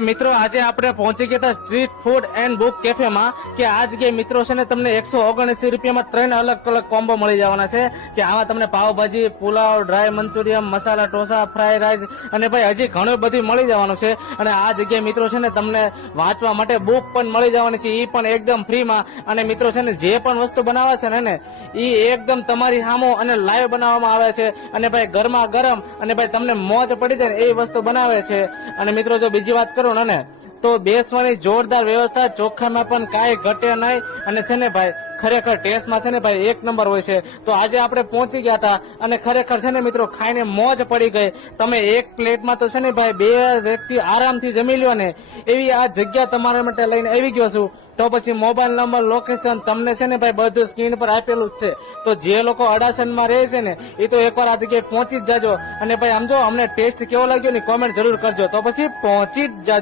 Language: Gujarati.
મિત્રો આજે આપણે પહોંચી ગયા હતા સ્ટ્રીટ ફૂડ એન્ડ બુક કેફેમાં કે આ જગ્યાએ મિત્રો છે ને તમને 179 રૂપિયામાં 3 અલગ અલગ કોમ્બો મળી જવાના છે કે આમાં તમને pav bhaji, pulao, dry Manchurian, masala dosa, fry rice અને ભાઈ હજી ઘણું બધું મળી જવાનું છે. અને આ જગ્યાએ મિત્રો છે ને તમને વાંચવા માટે બુક પણ મળી જવાની છે, એ પણ એકદમ ફ્રીમાં. અને મિત્રો છે ને જે પણ વસ્તુ બનાવે છે ને એ એકદમ તમારી સામો અને લાઈવ બનાવવામાં આવે છે અને ભાઈ ગરમા ગરમ અને ભાઈ તમને મોજ પડી જાય એ વસ્તુ બનાવે છે. અને મિત્રો જો બીજી વાત કરું ને તો બેસવાની જોરદાર વ્યવસ્થા, ચોખ્ખામાં પણ કાંઈ ઘટે નહીં અને છે ને ભાઈ ખરેખર ટેસ્ટમાં છે ને ભાઈ એક નંબર હોય છે. તો આજે આપણે પહોંચી ગયા હતા અને ખરેખર છે ને મિત્રો ખાઈને મોજ પડી ગઈ. તમે એક પ્લેટમાં તો છે ને ભાઈ 2 વ્યક્તિ આરામથી જમી લ્યો ને એવી આ જગ્યા તમારા માટે લઈને આવી ગયો છું. તો પછી મોબાઈલ નંબર, લોકેશન તમને છે ને ભાઈ બધું સ્ક્રીન પર આપેલું જ છે. તો જે લોકો અડાસનમાં રહે છે ને એ તો એકવાર આ જગ્યાએ પહોંચી જ જાજો. અને ભાઈ આમ જો અમને ટેસ્ટ કેવો લાગ્યો ને કોમેન્ટ જરૂર કરજો. તો પછી પહોંચી જ જાજો.